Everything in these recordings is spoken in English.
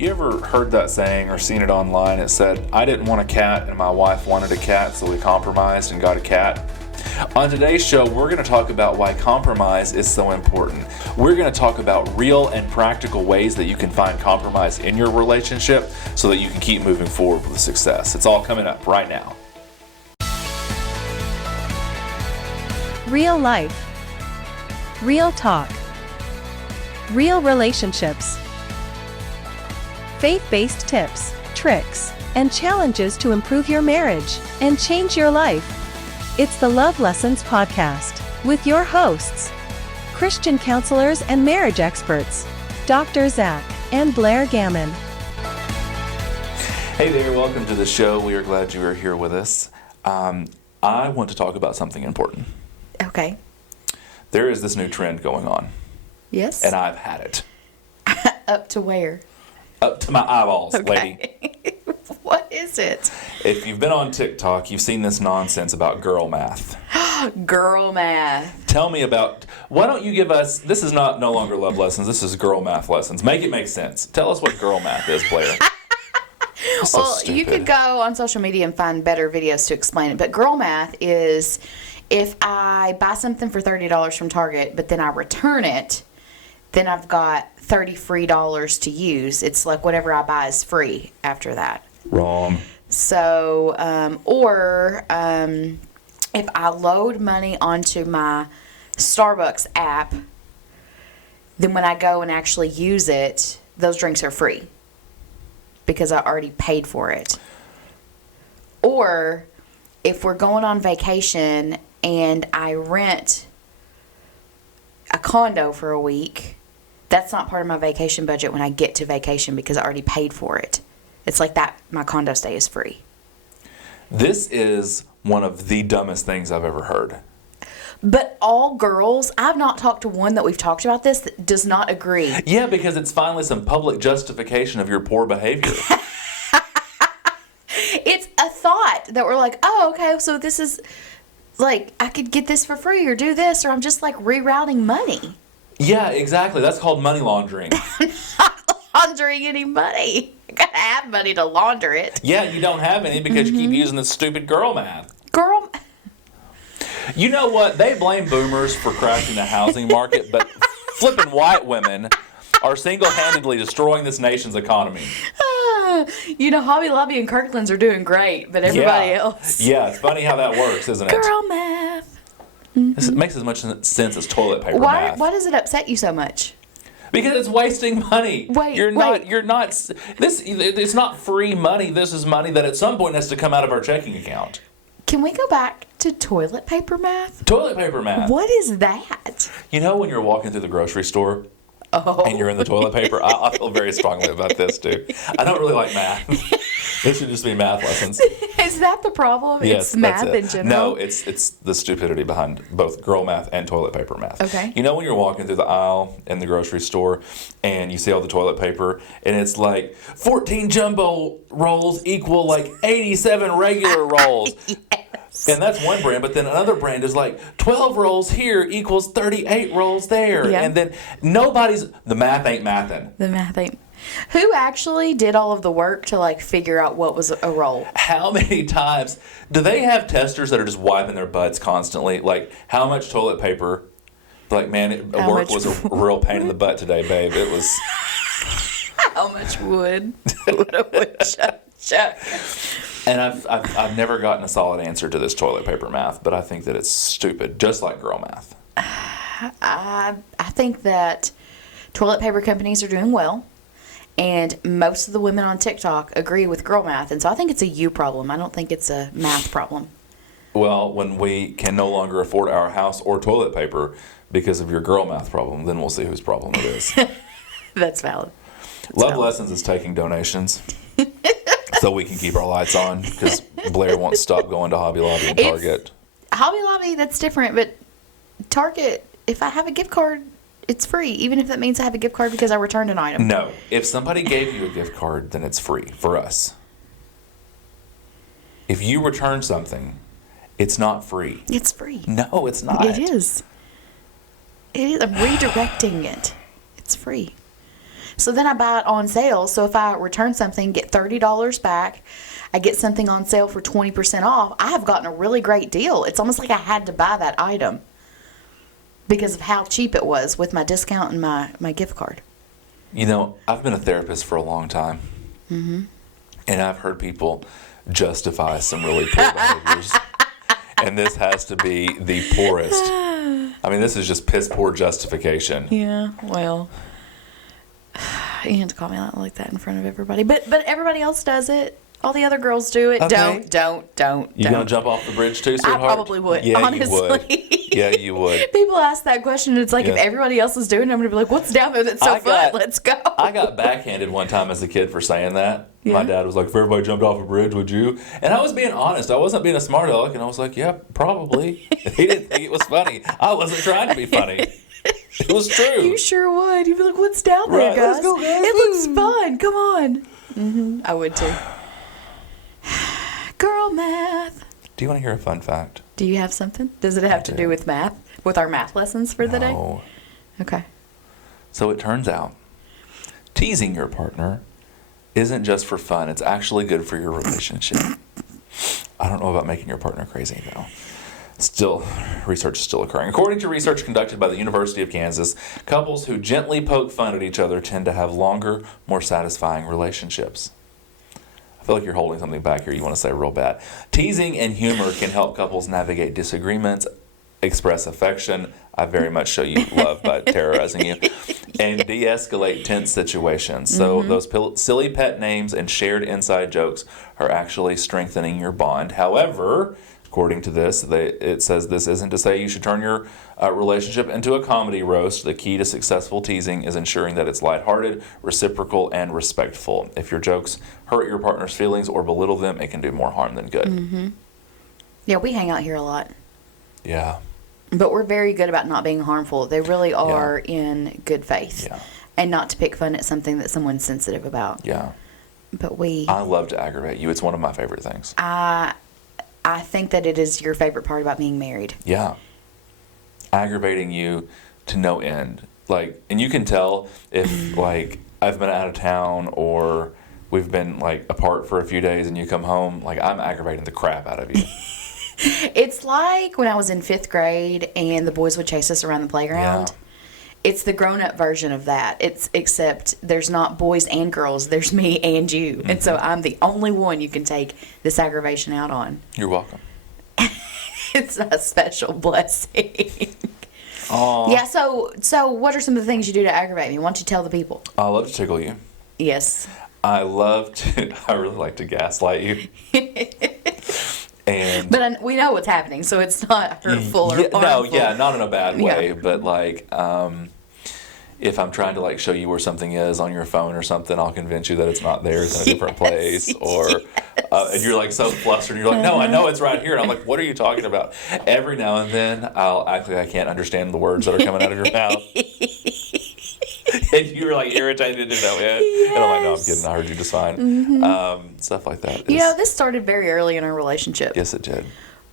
You ever heard that saying or seen it online? It said, I didn't want a cat and my wife wanted a cat, so we compromised and got a cat. On today's show, we're going to talk about why compromise is so important. We're going to talk about real and practical ways that you can find compromise in your relationship so that you can keep moving forward with success. It's all coming up right now. Real life. Real talk. Real relationships. Faith-based tips, tricks, and challenges to improve your marriage and change your life. It's the Love Lessons Podcast with your hosts, Christian counselors and marriage experts, Dr. Zach and Blair Gammon. Hey there, welcome to the show. We are glad you are here with us. I want to talk about something important. Okay. There is this new trend going on. Yes. And I've had it. Up to where? Up to my eyeballs, lady. What is it? If you've been on TikTok, you've seen this nonsense about girl math. Girl math. Tell me about, why don't you give us, this is no longer love lessons, this is girl math lessons. Make it make sense. Tell us what girl math is, Blair. Well, you could go on social media and find better videos to explain it. But girl math is if I buy something for $30 from Target, but then I return it, then I've got $30 free to use. It's like whatever I buy is free after that. Wrong. So, if I load money onto my Starbucks app, then when I go and actually use it, those drinks are free because I already paid for it. Or if we're going on vacation and I rent a condo for a week, that's not part of my vacation budget when I get to vacation because I already paid for it. It's like that, my condo stay is free. This is one of the dumbest things I've ever heard. But all girls, I've not talked to one that we've talked about this that does not agree. Yeah, because it's finally some public justification of your poor behavior. It's a thought that we're like, oh, okay, so this is like, I could get this for free or do this, or I'm just like rerouting money. Yeah, exactly. That's called money laundering. I'm not laundering any money. I gotta have money to launder it. Yeah, you don't have any because you keep using this stupid girl math. Girl. You know what? They blame boomers for crashing the housing market, but flipping white women are single-handedly destroying this nation's economy. You know, Hobby Lobby and Kirkland's are doing great, but everybody else. Yeah, it's funny how that works, isn't it? Girl math. It makes as much sense as toilet paper math. Why does it upset you so much? Because it's wasting money. It's not free money. This is money that at some point has to come out of our checking account. Can we go back to toilet paper math? Toilet paper math. What is that? You know when you're walking through the grocery store and you're in the toilet paper? I feel very strongly about this, too. I don't really like math. This should just be math lessons. Is that the problem? Yes, it's math in general? No, it's the stupidity behind both girl math and toilet paper math. Okay. You know when you're walking through the aisle in the grocery store and you see all the toilet paper and it's like 14 jumbo rolls equal like 87 regular rolls. Yes. And that's one brand, but then another brand is like 12 rolls here equals 38 rolls there. Yeah. And then the math ain't mathin'. The math ain't. Who actually did all of the work to like figure out what was a roll? How many times do they have testers that are just wiping their butts constantly? Like how much toilet paper? Like man, work was a real pain in the butt today, babe. It was. How much wood would a woodchuck chuck? And I've never gotten a solid answer to this toilet paper math, but I think that it's stupid, just like girl math. I think that toilet paper companies are doing well. And most of the women on TikTok agree with girl math. And so I think it's a you problem. I don't think it's a math problem. Well, when we can no longer afford our house or toilet paper because of your girl math problem, then we'll see whose problem it is. That's valid. Love Lessons is taking donations so we can keep our lights on because Blair won't stop going to Hobby Lobby and Target. Hobby Lobby, that's different. But Target, if I have a gift card, it's free, even if that means I have a gift card because I returned an item. No. If somebody gave you a gift card, then it's free for us. If you return something, it's not free. It's free. No, it's not. It is. I'm redirecting it. It's free. So then I buy it on sale. So if I return something, get $30 back, I get something on sale for 20% off, I have gotten a really great deal. It's almost like I had to buy that item because of how cheap it was with my discount and my gift card. You know, I've been a therapist for a long time. Mm-hmm. And I've heard people justify some really poor behaviors. And this has to be the poorest. I mean, this is just piss poor justification. Yeah, well, you have to call me out like that in front of everybody. But everybody else does it. All the other girls do it. Okay. Don't. You gonna jump off the bridge too, sweetheart? I probably would, yeah, honestly. You would. Yeah, you would. People ask that question, and it's like, Yeah. if everybody else is doing it, I'm going to be like, what's down there that's so fun? Let's go. I got backhanded one time as a kid for saying that. Yeah. My dad was like, if everybody jumped off a bridge, would you? And I was being honest. I wasn't being a smart aleck, and I was like, yeah, probably. He didn't think it was funny. I wasn't trying to be funny. It was true. You sure would. You'd be like, what's down there, Right, guys? let's go, guys. It looks fun. Come on. Mm-hmm. I would too. Girl math. Do you want to hear a fun fact? Do you have something? Does it have to do with math? With our math lessons for the day? No. Okay. So it turns out teasing your partner isn't just for fun. It's actually good for your relationship. I don't know about making your partner crazy, though. Still, research is still occurring. According to research conducted by the University of Kansas, couples who gently poke fun at each other tend to have longer, more satisfying relationships. I feel like you're holding something back here you want to say real bad. Teasing and humor can help couples navigate disagreements, express affection. I very much show you love by terrorizing you. And de-escalate tense situations. So those silly pet names and shared inside jokes are actually strengthening your bond. However, according to this, it says this isn't to say you should turn your relationship into a comedy roast. The key to successful teasing is ensuring that it's lighthearted, reciprocal, and respectful. If your jokes hurt your partner's feelings or belittle them, it can do more harm than good. Mm-hmm. Yeah, we hang out here a lot. Yeah. But we're very good about not being harmful. They really are in good faith. Yeah. And not to pick fun at something that someone's sensitive about. Yeah. But I love to aggravate you. It's one of my favorite things. I think that it is your favorite part about being married. Yeah. Aggravating you to no end. Like, and you can tell if, like, I've been out of town or we've been, like, apart for a few days and you come home, like, I'm aggravating the crap out of you. It's like when I was in 5th grade and the boys would chase us around the playground. Yeah. It's the grown-up version of that. Except there's not boys and girls. There's me and you. Mm-hmm. And so I'm the only one you can take this aggravation out on. You're welcome. It's a special blessing. Aww. Yeah, so what are some of the things you do to aggravate me? Why don't you tell the people? I love to tickle you. Yes. I really like to gaslight you. But we know what's happening, so it's not hurtful or harmful. No, yeah, not in a bad way, Yeah. but like, if I'm trying to like show you where something is on your phone or something, I'll convince you that it's not there, it's in a different place, or and you're like so flustered, and you're like, no, I know it's right here, and I'm like, what are you talking about? Every now and then, I'll act like I can't understand the words that are coming out of your mouth. And you're like irritated to no end. Yes. And I'm like, no, I'm kidding. I heard you just fine. Mm-hmm. Stuff like that. You know, this started very early in our relationship. Yes, it did.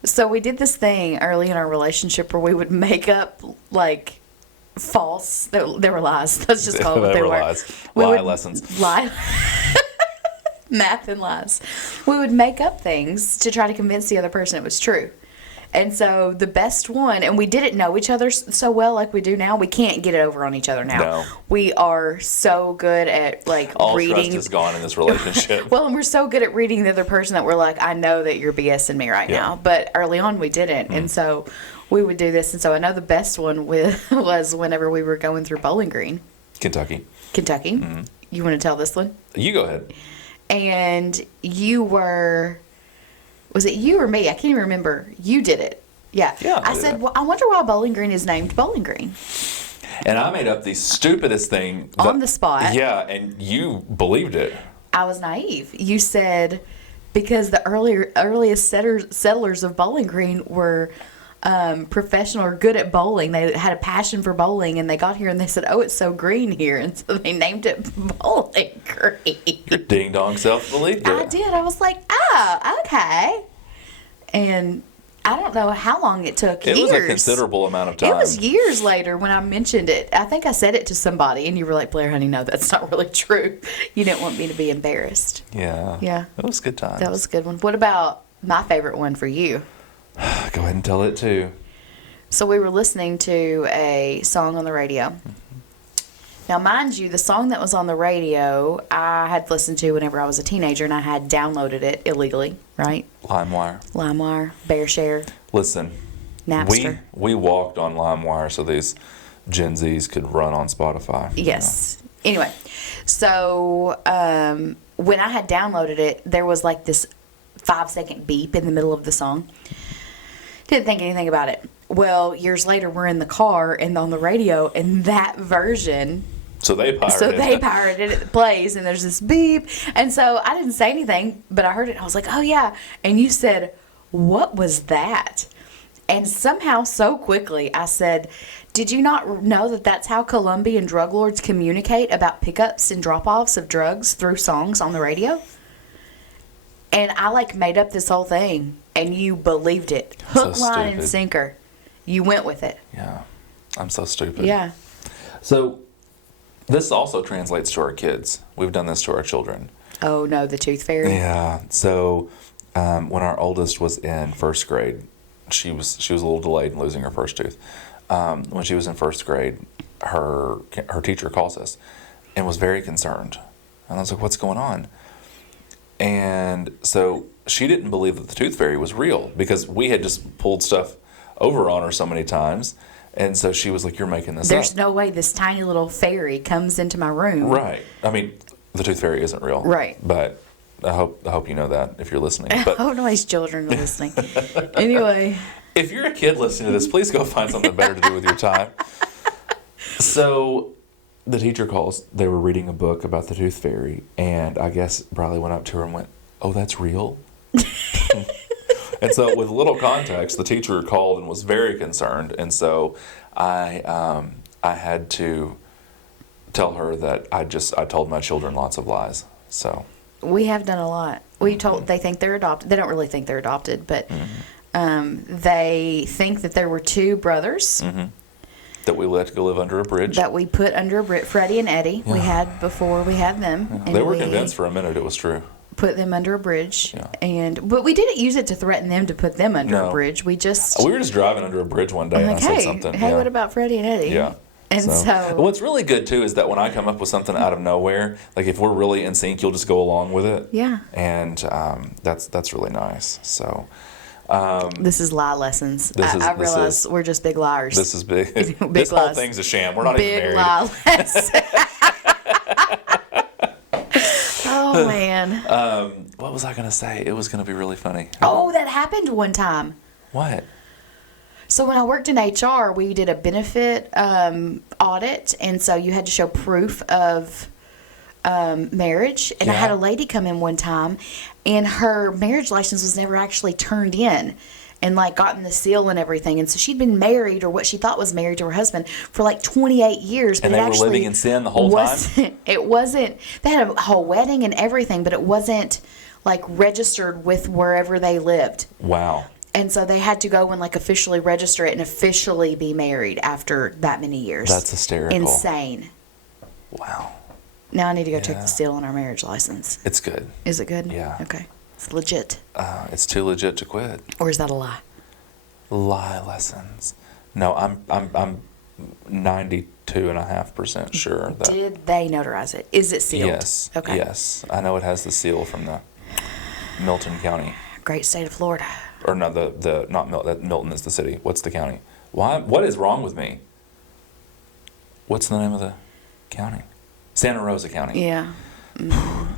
So we did this thing early in our relationship where we would make up like false. They were lies. Let's just call it what they were. Lies. Lie lessons. Lie. Math and lies. We would make up things to try to convince the other person it was true. And so the best one, and we didn't know each other so well like we do now. We can't get it over on each other now. No. We are so good at like all reading. All trust is gone in this relationship. Well, and we're so good at reading the other person that we're like, I know that you're BSing me right now. But early on we didn't. And so we would do this. And so I know the best one was whenever we were going through Bowling Green. Kentucky. Mm-hmm. You want to tell this one? You go ahead. And you were... Was it you or me? I can't even remember. You did it. Yeah. I said, well, I wonder why Bowling Green is named Bowling Green. And I made up the stupidest thing. On the spot. Yeah, and you believed it. I was naive. You said because the earliest settlers of Bowling Green were professional or good at bowling. They had a passion for bowling, and they got here and they said, oh, it's so green here. And so they named it Bowling Green. Your ding-dong self believed it. I did. I was like, oh, okay. And I don't know how long it took. It years. was a considerable amount of time. It was years later when I mentioned it. I think I said it to somebody, and you were like, Blair, honey, no, that's not really true. You didn't want me to be embarrassed. Yeah. Yeah. It was good times. That was a good one. What about my favorite one for you? Go ahead and tell it, too. So we were listening to a song on the radio. Now, mind you, the song that was on the radio, I had listened to whenever I was a teenager, and I had downloaded it illegally, right? LimeWire, BearShare. Listen, Napster. we walked on LimeWire so these Gen Zs could run on Spotify. Yes. Anyway, so when I had downloaded it, there was like this 5-second beep in the middle of the song. Didn't think anything about it. Well, years later, we're in the car and on the radio, and that version... So they pirated it. It plays, and there's this beep. And so I didn't say anything, but I heard it, and I was like, oh, yeah. And you said, what was that? And somehow, so quickly, I said, did you not know that that's how Colombian drug lords communicate about pickups and drop-offs of drugs through songs on the radio? And I, made up this whole thing, and you believed it. Hook, line, and sinker. You went with it. Yeah. I'm so stupid. Yeah. So... this also translates to our kids. We've done this to our children. Oh, no, the tooth fairy? Yeah. So when our oldest was in first grade, she was a little delayed in losing her first tooth. When she was in first grade, her teacher calls us and was very concerned. And I was like, what's going on? And so she didn't believe that the tooth fairy was real because we had just pulled stuff over on her so many times. And so she was like, you're making this up. There's no way this tiny little fairy comes into my room. Right. I mean, the tooth fairy isn't real. Right. But I hope you know that if you're listening. But I hope nobody's children are listening. Anyway. If you're a kid listening to this, please go find something better to do with your time. So the teacher calls. They were reading a book about the tooth fairy. And I guess Briley went up to her and went, oh, that's real? And so with little context, the teacher called and was very concerned. And so I had to tell her that I told my children lots of lies. So we have done a lot. They think they're adopted. They don't really think they're adopted, but they think that there were two brothers. Mm-hmm. That we let go live under a bridge. That we put under a bridge. Freddie and Eddie, we had before we had them. Yeah. They were convinced for a minute it was true. Put them under a bridge, but we didn't use it to threaten them to put them under a bridge. We were just driving under a bridge one day, and I said something. Hey, what about Freddie and Eddie? Yeah. And so what's really good too is that when I come up with something out of nowhere, like if we're really in sync, you'll just go along with it. Yeah. And that's really nice. So. This is lie lessons. I realize we're just big liars. This is big. Big this lies. whole thing's a sham. We're not even married. Big lie lessons. Oh, man. What was I going to say? It was going to be really funny. Oh, that happened one time. What? So when I worked in HR, we did a benefit audit, and so you had to show proof of marriage. And I had a lady come in one time, and her marriage license was never actually turned in and gotten the seal and everything. And so she'd been married, or what she thought was married, to her husband for 28 years. But and they were living in sin the whole time? It wasn't. They had a whole wedding and everything, but it wasn't registered with wherever they lived. Wow. And so they had to go and officially register it and officially be married after that many years. That's hysterical. Insane. Wow. Now I need to go check the seal on our marriage license. It's good. Is it good? Yeah. Okay. It's legit. It's too legit to quit. Or is that a lie? Lie lessons. No, I'm 92.5% sure that. Did they notarize it? Is it sealed? Yes. Okay. Yes, I know it has the seal from the Milton County. Great state of Florida. Or no, not Milton. Milton is the city. What's the county? Why? What is wrong with me? What's the name of the county? Santa Rosa County. Yeah.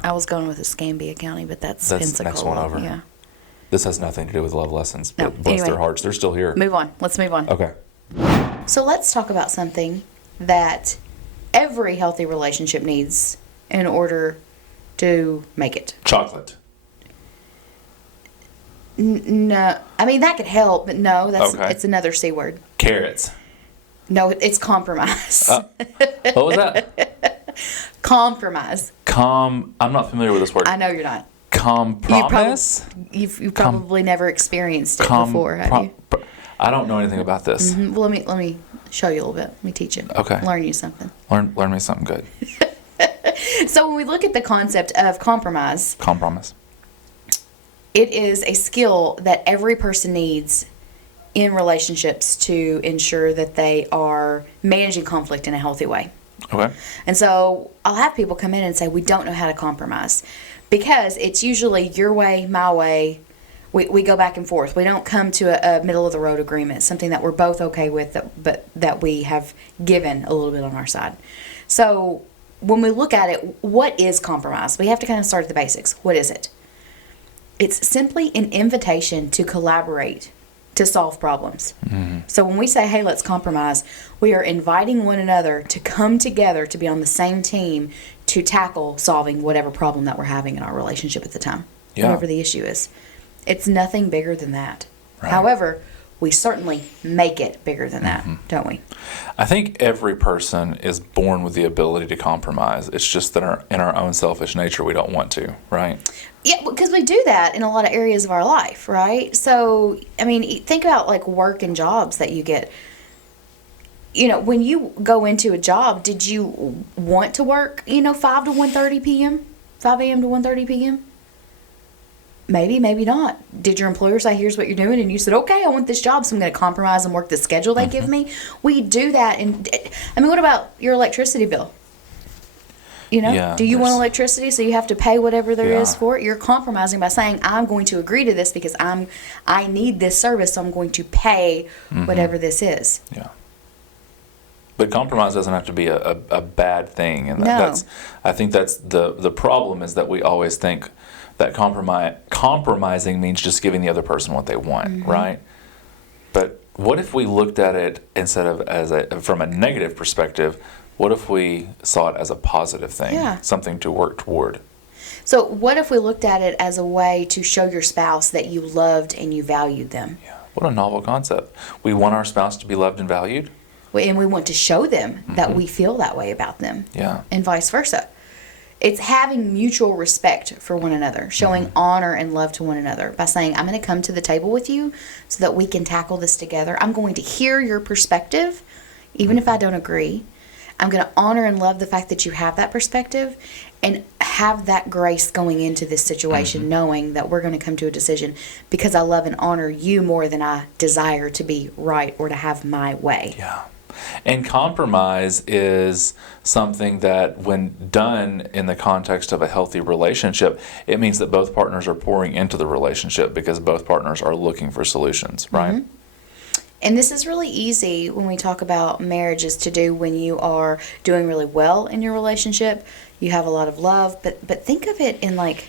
I was going with Escambia County, but that's the next one over. Yeah. This has nothing to do with love lessons, but no. bless their hearts, they're still here. Move on. Let's move on. Okay. So let's talk about something that every healthy relationship needs in order to make it. Chocolate. No. I mean, that could help, but no, it's another C word. Carrots. No, it's compromise. What was that? Compromise. I'm not familiar with this word. I know you're not. Compromise? You've probably never experienced it before, have you? I don't know anything about this. Mm-hmm. Well, let me show you a little bit. Let me teach you. Okay. Learn you something. Learn me something good. So when we look at the concept of compromise, it is a skill that every person needs in relationships to ensure that they are managing conflict in a healthy way. Okay. And so I'll have people come in and say, we don't know how to compromise, because it's usually your way, my way. We go back and forth. We don't come to a middle of the road agreement, something that we're both okay with, but that we have given a little bit on our side. So when we look at it, what is compromise? We have to kind of start at the basics. What is it? It's simply an invitation to collaborate to solve problems. Mm-hmm. So when we say, hey, let's compromise, we are inviting one another to come together to be on the same team to tackle solving whatever problem that we're having in our relationship at the time, whatever the issue is. It's nothing bigger than that. Right. However, we certainly make it bigger than that, don't we? I think every person is born with the ability to compromise. It's just that in our own selfish nature, we don't want to, right? Yeah, because we do that in a lot of areas of our life, right? So, I mean, think about like work and jobs that you get. You know, when you go into a job, did you want to work, 5 to 1:30 p.m., 5 a.m. to 1:30 p.m.? Maybe, maybe not. Did your employer say, here's what you're doing? And you said, okay, I want this job, so I'm going to compromise and work the schedule they give me. We do that. And I mean, what about your electricity bill? Do you want electricity, so you have to pay whatever there is for it? You're compromising by saying, I'm going to agree to this because I need this service, so I'm going to pay whatever this is. Yeah. But compromise doesn't have to be a bad thing. And No. I think that's the problem, is that we always think that compromising means just giving the other person what they want, right? But what if we looked at it instead of from a negative perspective? What if we saw it as a positive thing, something to work toward? So what if we looked at it as a way to show your spouse that you loved and you valued them? Yeah, what a novel concept. We want our spouse to be loved and valued. And we want to show them that we feel that way about them. Yeah. And vice versa. It's having mutual respect for one another, showing honor and love to one another by saying, I'm going to come to the table with you so that we can tackle this together. I'm going to hear your perspective, even if I don't agree. I'm going to honor and love the fact that you have that perspective and have that grace going into this situation, knowing that we're going to come to a decision because I love and honor you more than I desire to be right or to have my way. Yeah. And compromise is something that, when done in the context of a healthy relationship, it means that both partners are pouring into the relationship because both partners are looking for solutions, right? And this is really easy when we talk about marriages to do when you are doing really well in your relationship. You have a lot of love, but think of it in like,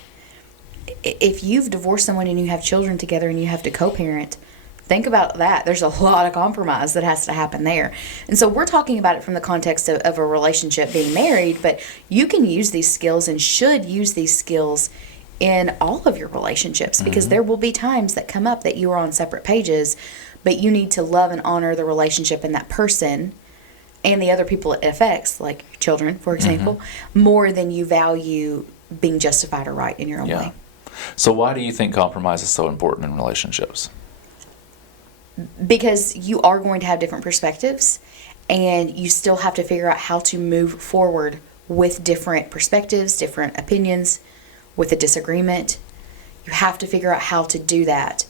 if you've divorced someone and you have children together and you have to co-parent, think about that. There's a lot of compromise that has to happen there. And so we're talking about it from the context of a relationship being married, but you can use these skills and should use these skills in all of your relationships, because there will be times that come up that you are on separate pages, but you need to love and honor the relationship and that person and the other people it affects, like children, for example, more than you value being justified or right in your own way. So why do you think compromise is so important in relationships? Because you are going to have different perspectives, and you still have to figure out how to move forward with different perspectives, different opinions, with a disagreement. You have to figure out how to do that.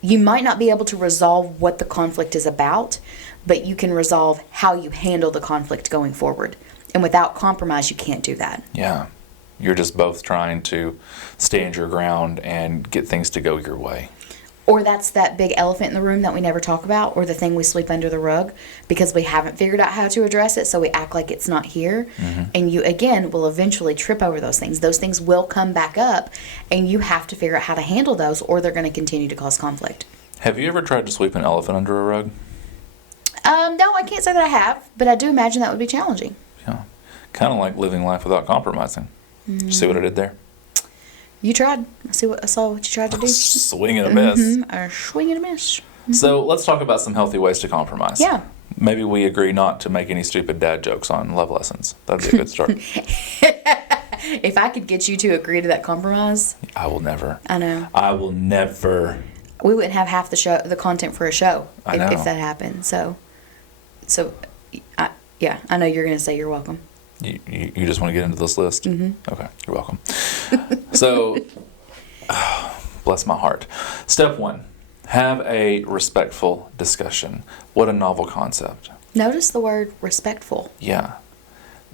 You might not be able to resolve what the conflict is about, but you can resolve how you handle the conflict going forward. And without compromise, you can't do that. Yeah. You're just both trying to stand your ground and get things to go your way. Or that's that big elephant in the room that we never talk about, or the thing we sweep under the rug because we haven't figured out how to address it, so we act like it's not here. And you, again, will eventually trip over those things. Those things will come back up, and you have to figure out how to handle those, or they're going to continue to cause conflict. Have you ever tried to sweep an elephant under a rug? No, I can't say that I have, but I do imagine that would be challenging. Yeah. Kind of like living life without compromising. See what I did there? You tried. I saw what you tried to do. Swing and a miss. A swing and a miss. So let's talk about some healthy ways to compromise. Yeah. Maybe we agree not to make any stupid dad jokes on love lessons. That'd be a good start. if I could get you to agree to that compromise. I will never. I know. I will never. We wouldn't have half the content for a show if that happened. So, I know you're going to say you're welcome. You just want to get into this list? Mm-hmm. Okay, you're welcome. So, bless my heart. Step 1, have a respectful discussion. What a novel concept. Notice the word respectful. Yeah.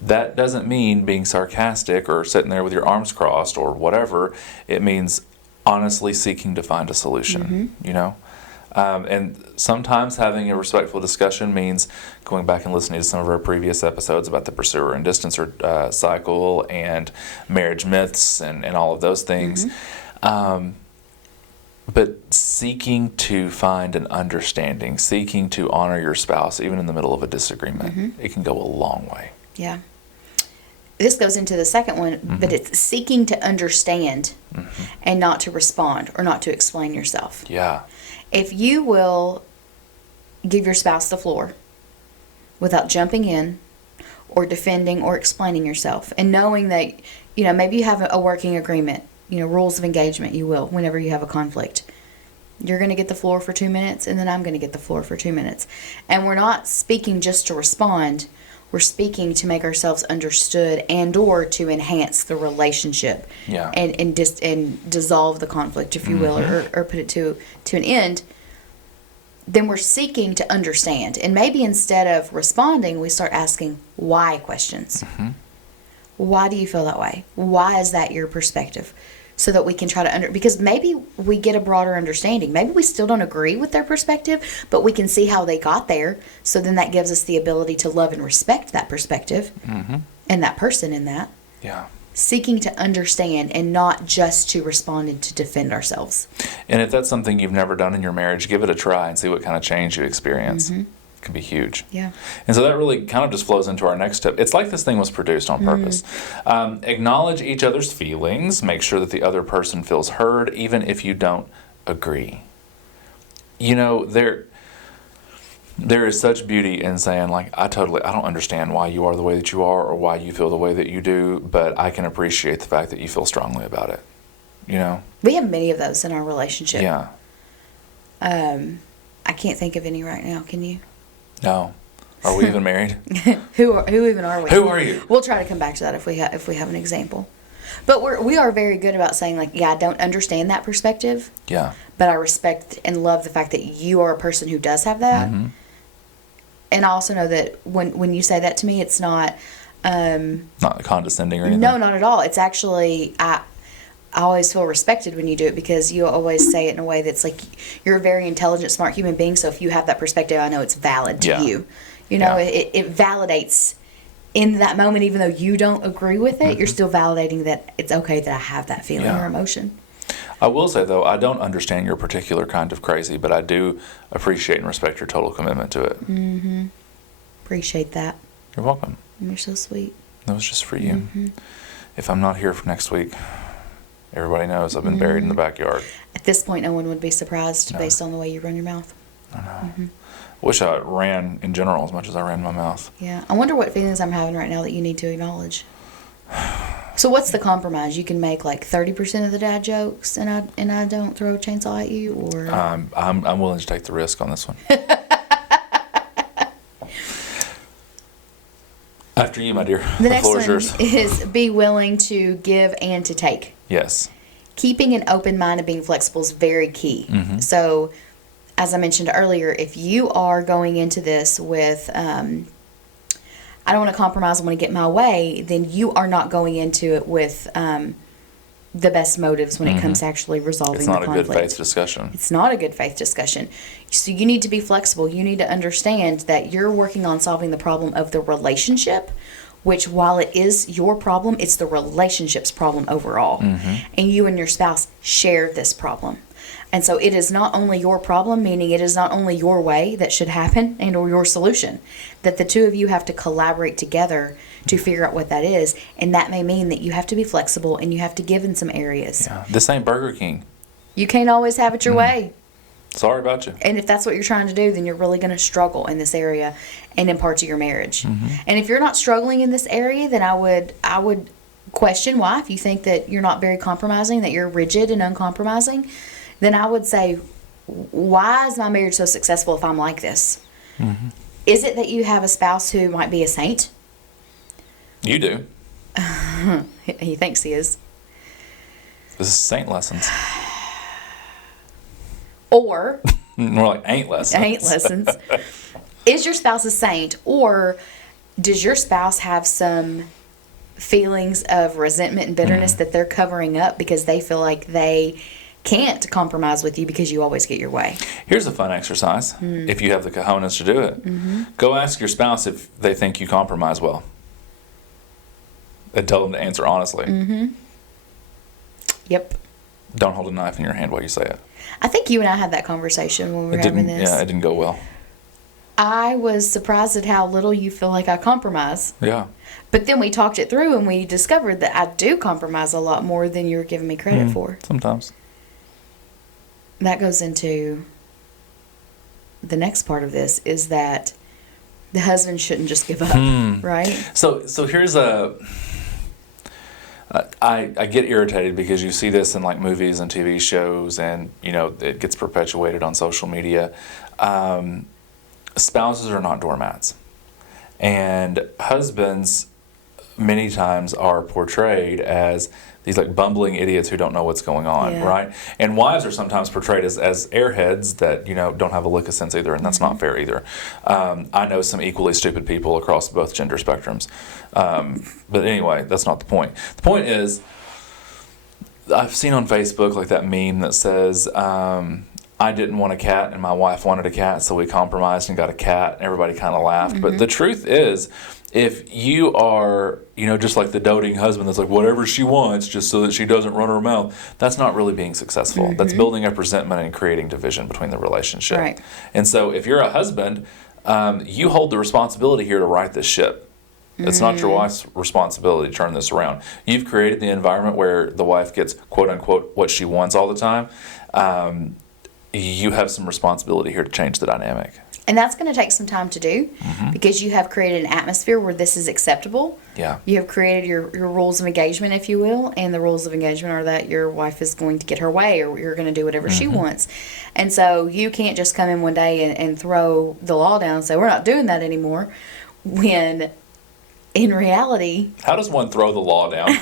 That doesn't mean being sarcastic or sitting there with your arms crossed or whatever. It means honestly seeking to find a solution, you know? And sometimes having a respectful discussion means going back and listening to some of our previous episodes about the pursuer and distancer cycle and marriage myths and all of those things. But seeking to find an understanding, seeking to honor your spouse, even in the middle of a disagreement, it can go a long way. Yeah. This goes into the second one, but it's seeking to understand and not to respond or not to explain yourself. Yeah. If you will give your spouse the floor without jumping in or defending or explaining yourself, and knowing that, maybe you have a working agreement, rules of engagement, you will, whenever you have a conflict. You're going to get the floor for 2 minutes, and then I'm going to get the floor for 2 minutes. And we're not speaking just to respond. We're speaking to make ourselves understood and or to enhance the relationship and dissolve the conflict, if you will, or put it to an end. Then we're seeking to understand. And maybe instead of responding, we start asking why questions. Why do you feel that way? Why is that your perspective? So that we can try to because maybe we get a broader understanding. Maybe we still don't agree with their perspective, but we can see how they got there. So then that gives us the ability to love and respect that perspective and that person in that. Yeah. Seeking to understand and not just to respond and to defend ourselves. And if that's something you've never done in your marriage, give it a try and see what kind of change you experience. It can be huge. Yeah. And so that really kind of just flows into our next step. It's like this thing was produced on purpose. Acknowledge each other's feelings. Make sure that the other person feels heard, even if you don't agree. There is such beauty in saying, like, I don't understand why you are the way that you are or why you feel the way that you do, but I can appreciate the fact that you feel strongly about it. We have many of those in our relationship. Yeah. I can't think of any right now. Can you? No. Are we even married? Who even are we? Who are you? We'll try to come back to that if we have an example. But we are very good about saying, like, I don't understand that perspective. Yeah. But I respect and love the fact that you are a person who does have that. And I also know that when you say that to me, it's not not condescending or anything. No, not at all. It's actually I always feel respected when you do it, because you always say it in a way that's like, you're a very intelligent, smart human being. So if you have that perspective, I know it's valid to you. It validates in that moment, even though you don't agree with it, you're still validating that it's okay that I have that feeling or emotion. I will say, though, I don't understand your particular kind of crazy, but I do appreciate and respect your total commitment to it. Appreciate that. You're welcome. You're so sweet. That was just for you. If I'm not here for next week, everybody knows I've been buried in the backyard. At this point, no one would be surprised based on the way you run your mouth. I know. Wish I ran in general as much as I ran my mouth. Yeah. I wonder what feelings I'm having right now that you need to acknowledge. So what's the compromise? You can make like 30% of the dad jokes and I don't throw a chainsaw at you, or I'm willing to take the risk on this one. After you, my dear. The next floor one is yours. is be willing to give and to take. Yes. Keeping an open mind and being flexible is very key. So, as I mentioned earlier, if you are going into this with, I don't want to compromise, I want to get my way, then you are not going into it with the best motives when it comes to actually resolving the conflict. It's not a good faith discussion. It's not a good faith discussion. So you need to be flexible. You need to understand that you're working on solving the problem of the relationship, which, while it is your problem, it's the relationship's problem overall. And you and your spouse share this problem. And so it is not only your problem, meaning it is not only your way that should happen and or your solution, that the two of you have to collaborate together to figure out what that is. And that may mean that you have to be flexible and you have to give in some areas. Yeah. This ain't Burger King. You can't always have it your way. Sorry about you. And if that's what you're trying to do, then you're really going to struggle in this area and in parts of your marriage. And if you're not struggling in this area, then I would question why. If you think that you're not very compromising, that you're rigid and uncompromising, then I would say, why is my marriage so successful if I'm like this? Mm-hmm. Is it that you have a spouse who might be a saint? You do. He thinks he is. This is saint lessons. Or more like ain't lessons. Ain't lessons. Is your spouse a saint, or does your spouse have some feelings of resentment and bitterness that they're covering up because they feel like they can't compromise with you because you always get your way? Here's a fun exercise. If you have the cojones to do it, go ask your spouse if they think you compromise well, and tell them to answer honestly. Yep. Don't hold a knife in your hand while you say it. I think you and I had that conversation when we were having this. Yeah, it didn't go well. I was surprised at how little you feel like I compromise. Yeah. But then we talked it through and we discovered that I do compromise a lot more than you're giving me credit for. Sometimes. That goes into the next part of this, is that the husband shouldn't just give up, right? So here's I get irritated because you see this in like movies and TV shows, and it gets perpetuated on social media. Spouses are not doormats, and husbands many times are portrayed as these like bumbling idiots who don't know what's going on, right? And wives are sometimes portrayed as airheads that don't have a lick of sense either, and that's not fair either. I know some equally stupid people across both gender spectrums, but anyway, that's not the point. The point is, I've seen on Facebook like that meme that says, I didn't want a cat and my wife wanted a cat, so we compromised and got a cat, and everybody kind of laughed. But the truth is, if you are, just like the doting husband that's like, whatever she wants, just so that she doesn't run her mouth, that's not really being successful. That's building up resentment and creating division between the relationship. Right. And so if you're a husband, you hold the responsibility here to right this ship. It's not your wife's responsibility to turn this around. You've created the environment where the wife gets, quote unquote, what she wants all the time. You have some responsibility here to change the dynamic. And that's going to take some time to do, because you have created an atmosphere where this is acceptable. Yeah. You have created your rules of engagement, if you will, and the rules of engagement are that your wife is going to get her way, or you're going to do whatever she wants. And so you can't just come in one day and throw the law down and say, we're not doing that anymore, when in reality... How does one throw the law down?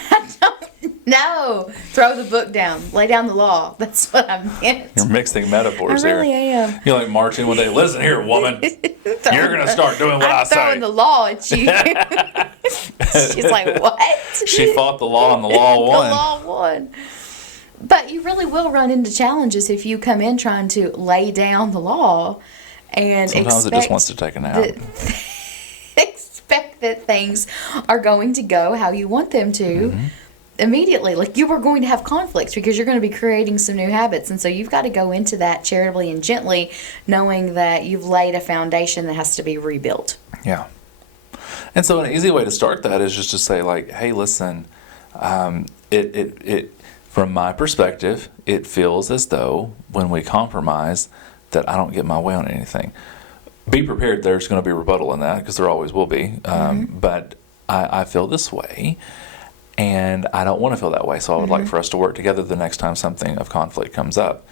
No, throw the book down. Lay down the law. That's what I meant. You're mixing metaphors here. I really am. You're like marching one day. Listen here, woman. You're going to start doing what I say. I'm throwing the law at you. She's like, what? She fought the law and the law won. The law won. But you really will run into challenges if you come in trying to lay down the law and sometimes it just wants to take a nap. Expect that things are going to go how you want them to. Immediately, like you are going to have conflicts because you're going to be creating some new habits, and so you've got to go into that charitably and gently, knowing that you've laid a foundation that has to be rebuilt. Yeah. And so an easy way to start that is just to say, like, hey, listen, it from my perspective, it feels as though when we compromise that I don't get my way on anything. Be prepared, there's going to be rebuttal in that, because there always will be. But I feel this way. And I don't want to feel that way, so I would like for us to work together the next time something of conflict comes up.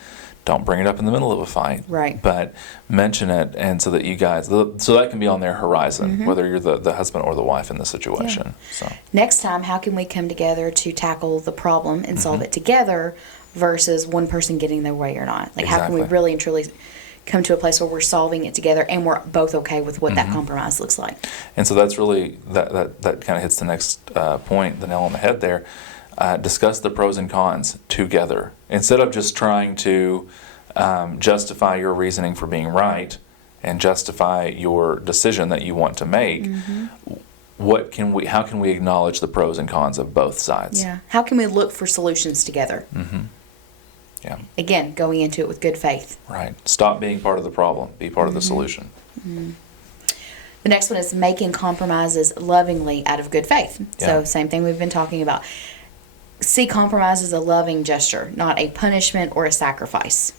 Don't bring it up in the middle of a fight, right? But mention it, and so that you guys, so that can be on their horizon, whether you're the husband or the wife in the situation. So next time, how can we come together to tackle the problem and solve it together, versus one person getting their way or not? Like, how can we really and truly come to a place where we're solving it together and we're both okay with what that compromise looks like? And so that's really, that kind of hits the next point, the nail on the head there. Discuss the pros and cons together. Instead of just trying to justify your reasoning for being right and justify your decision that you want to make, how can we acknowledge the pros and cons of both sides? Yeah. How can we look for solutions together? Yeah. Again, going into it with good faith. Right. Stop being part of the problem. Be part of the solution. The next one is making compromises lovingly out of good faith. Yeah. So same thing we've been talking about. See compromise as a loving gesture, not a punishment or a sacrifice.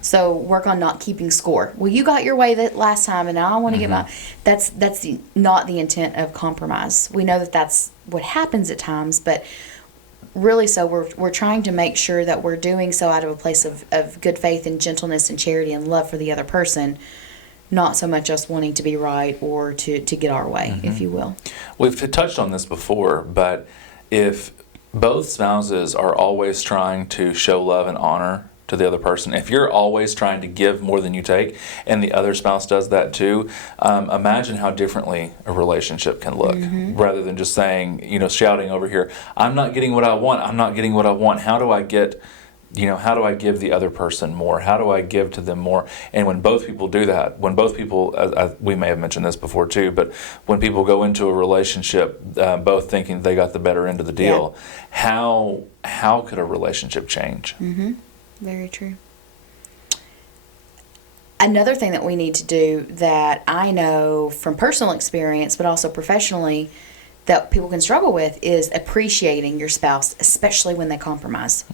So work on not keeping score. Well, you got your way that last time, and now I want to get my. That's not the intent of compromise. We know that that's what happens at times, but really, so we're trying to make sure that we're doing so out of a place of good faith and gentleness and charity and love for the other person, not so much us wanting to be right or to get our way, if you will. We've touched on this before, but if both spouses are always trying to show love and honor to the other person, if you're always trying to give more than you take, and the other spouse does that too, imagine how differently a relationship can look, rather than just saying, shouting over here, I'm not getting what I want, I'm not getting what I want, how do I get, how do I give the other person more? How do I give to them more? And when both people do that, when both people, we may have mentioned this before too, but when people go into a relationship both thinking they got the better end of the deal, how could a relationship change? Very true. Another thing that we need to do that I know from personal experience, but also professionally, that people can struggle with is appreciating your spouse, especially when they compromise.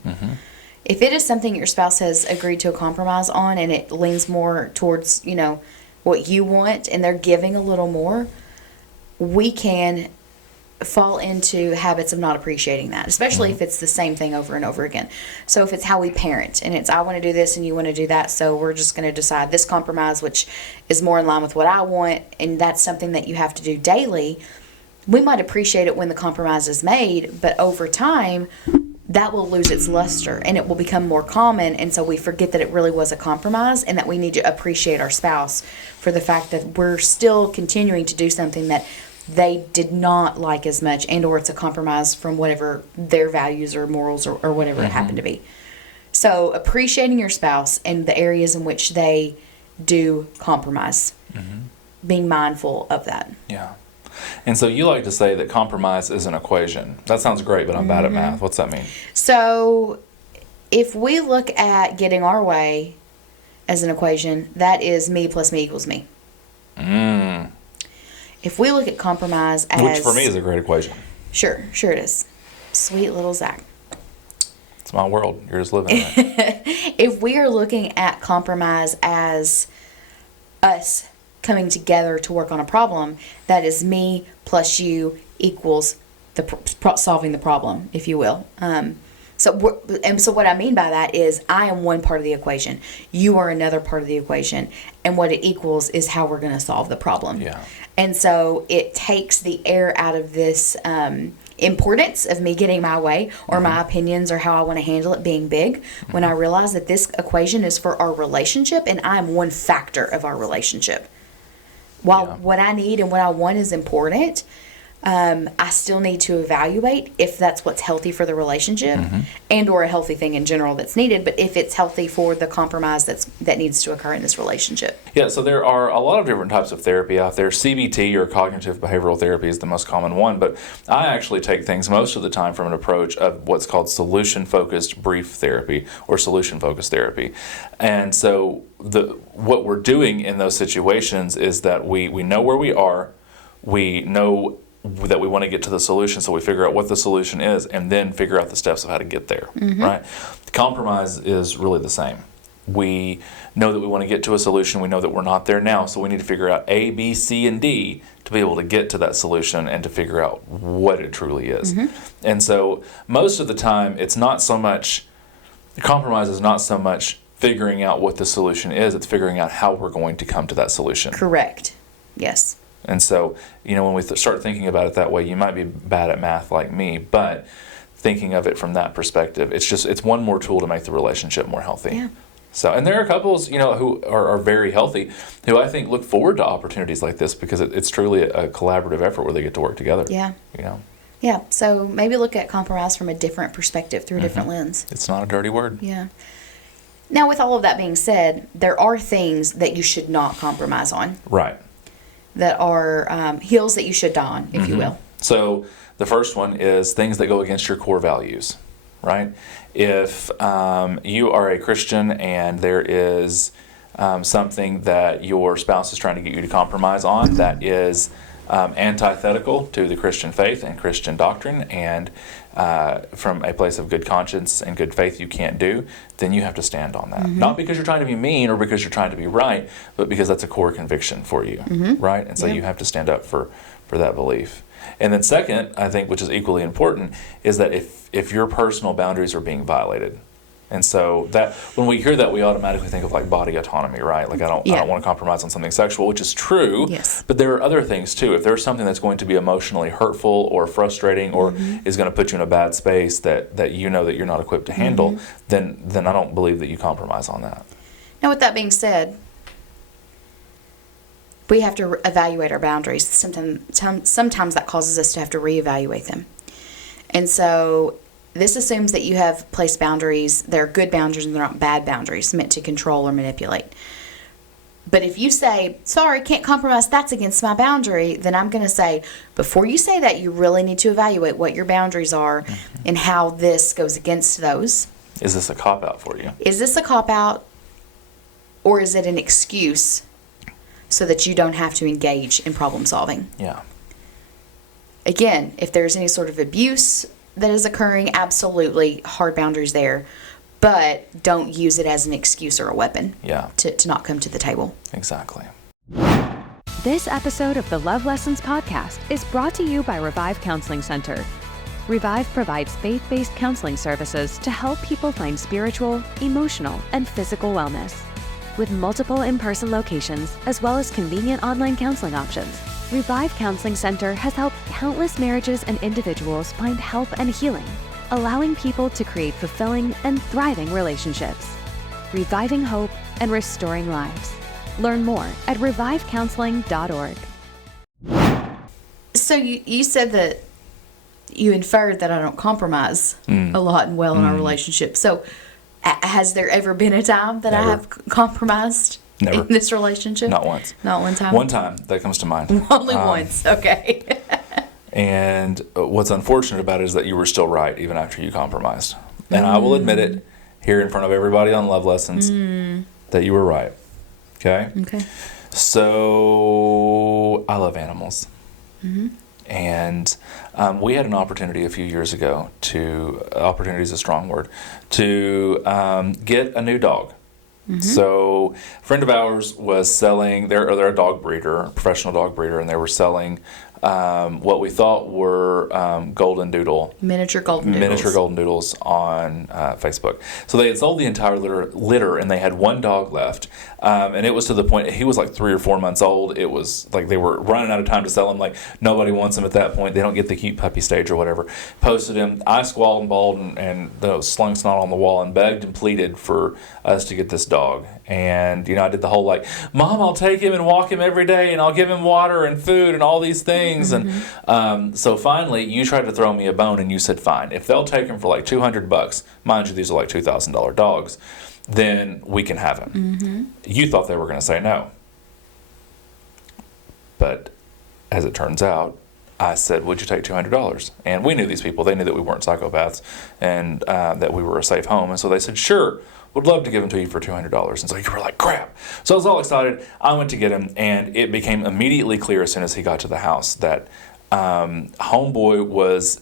If it is something your spouse has agreed to a compromise on and it leans more towards, what you want and they're giving a little more, we can fall into habits of not appreciating that, especially if it's the same thing over and over again. So if it's how we parent and it's I want to do this and you want to do that, so we're just going to decide this compromise which is more in line with what I want, and that's something that you have to do daily. We might appreciate it when the compromise is made, but over time that will lose its luster and it will become more common, and so we forget that it really was a compromise and that we need to appreciate our spouse for the fact that we're still continuing to do something that they did not like as much, and or it's a compromise from whatever their values or morals or whatever it happened to be. So appreciating your spouse and the areas in which they do compromise, being mindful of that. Yeah. And so you like to say that compromise is an equation. That sounds great, but I'm bad at math. What's that mean? So if we look at getting our way as an equation, that is me plus me equals me. If we look at compromise as... Which for me is a great equation. Sure it is. Sweet little Zach. It's my world. You're just living in it. If we are looking at compromise as us coming together to work on a problem, that is me plus you equals solving the problem, if you will. So what I mean by that is I am one part of the equation. You are another part of the equation. And what it equals is how we're going to solve the problem. Yeah. And so it takes the air out of this importance of me getting my way or my opinions or how I want to handle it being big when I realize that this equation is for our relationship and I am one factor of our relationship. While what I need and what I want is important, I still need to evaluate if that's what's healthy for the relationship and or a healthy thing in general that's needed, but if it's healthy for the compromise that needs to occur in this relationship. Yeah, so there are a lot of different types of therapy out there. CBT, or cognitive behavioral therapy, is the most common one, but I actually take things most of the time from an approach of what's called solution-focused brief therapy or solution-focused therapy. And so what we're doing in those situations is that we know where we are, we know that we want to get to the solution, so we figure out what the solution is and then figure out the steps of how to get there, right? Compromise is really the same. We know that we want to get to a solution. We know that we're not there now, so we need to figure out A, B, C, and D to be able to get to that solution and to figure out what it truly is. And so most of the time, it's not so much, compromise is not so much figuring out what the solution is, it's figuring out how we're going to come to that solution. Correct. Yes. And so, when we start thinking about it that way, you might be bad at math like me, but thinking of it from that perspective, it's one more tool to make the relationship more healthy. Yeah. So, and there are couples, who are very healthy, who I think look forward to opportunities like this because it's truly a collaborative effort where they get to work together. Yeah. Yeah. So maybe look at compromise from a different perspective through a different lens. It's not a dirty word. Yeah. Now, with all of that being said, there are things that you should not compromise on. Right. That are hills that you should die on, if you will. So the first one is things that go against your core values, right? If you are a Christian and there is something that your spouse is trying to get you to compromise on that is antithetical to the Christian faith and Christian doctrine, and from a place of good conscience and good faith you can't do, then you have to stand on that. Not because you're trying to be mean or because you're trying to be right, but because that's a core conviction for you, right? And so you have to stand up for that belief. And then second, I think, which is equally important, is that if your personal boundaries are being violated. And so that when we hear that, we automatically think of like body autonomy, right? Like I don't want to compromise on something sexual, which is true. Yes. But there are other things too. If there's something that's going to be emotionally hurtful or frustrating or is going to put you in a bad space that you know that you're not equipped to handle, then I don't believe that you compromise on that. Now, with that being said, we have to evaluate our boundaries. Sometimes that causes us to have to reevaluate them. And so this assumes that you have placed boundaries. They're good boundaries and they're not bad boundaries meant to control or manipulate. But if you say, sorry, can't compromise, that's against my boundary, then I'm going to say, before you say that, you really need to evaluate what your boundaries are and how this goes against those. Is this a cop-out for you? Is this a cop-out, or is it an excuse so that you don't have to engage in problem solving? Yeah. Again, if there's any sort of abuse that is occurring, absolutely hard boundaries there, but don't use it as an excuse or a weapon to not come to the table. Exactly. This episode of the Love Lessons podcast is brought to you by Revive Counseling Center. Revive provides faith-based counseling services to help people find spiritual, emotional, and physical wellness. With multiple in-person locations, as well as convenient online counseling options, Revive Counseling Center has helped countless marriages and individuals find help and healing, allowing people to create fulfilling and thriving relationships, reviving hope and restoring lives. Learn more at revivecounseling.org. So you said that you inferred that I don't compromise a lot and well in our relationship. So has there ever been a time that Never. I have compromised Never. in this relationship? Not once. Not one time? One time that comes to mind. Only once. Okay. And what's unfortunate about it is that you were still right even after you compromised. And I will admit it here in front of everybody on Love Lessons that you were right. Okay? Okay. So I love animals. And we had an opportunity a few years ago opportunity is a strong word, to get a new dog. So a friend of ours was selling, they're a dog breeder, a professional dog breeder, and they were selling what we thought were miniature golden doodles on Facebook. So they had sold the entire litter and they had one dog left. And it was to the point, he was like 3 or 4 months old. It was like they were running out of time to sell him. Like nobody wants him at that point. They don't get the cute puppy stage or whatever. Posted him. I squalled and bawled and slung snot on the wall and begged and pleaded for us to get this dog. And, I did the whole like, Mom, I'll take him and walk him every day and I'll give him water and food and all these things. And so finally, you tried to throw me a bone and you said, fine, if they'll take him for like $200, mind you, these are like $2,000 dogs, then we can have him. You thought they were going to say no. But as it turns out, I said, would you take $200? And we knew these people. They knew that we weren't psychopaths and that we were a safe home. And so they said, sure, would love to give him to you for $200. And so you were like, crap. So I was all excited. I went to get him, and it became immediately clear as soon as he got to the house that homeboy was